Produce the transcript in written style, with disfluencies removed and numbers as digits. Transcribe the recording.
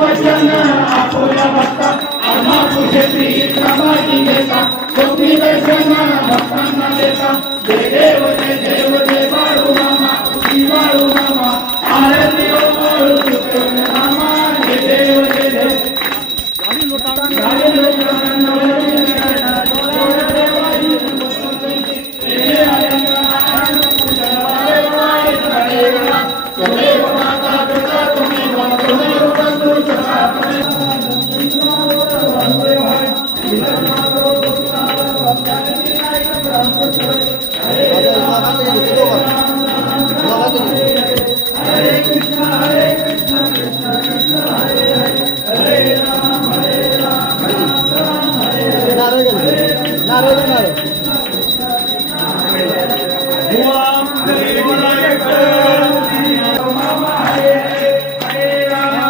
वचन आपुल्या भक्ता आम्हा तुझे प्रिय समाधी घेता तुम्ही दर्शन भक्तांना देता जय देव जय देव जय बाळू मामा श्री बाळू मामा आरती ओ बाळू तुझे नामा जय देव जय देव Hare Krishna Krishna Krishna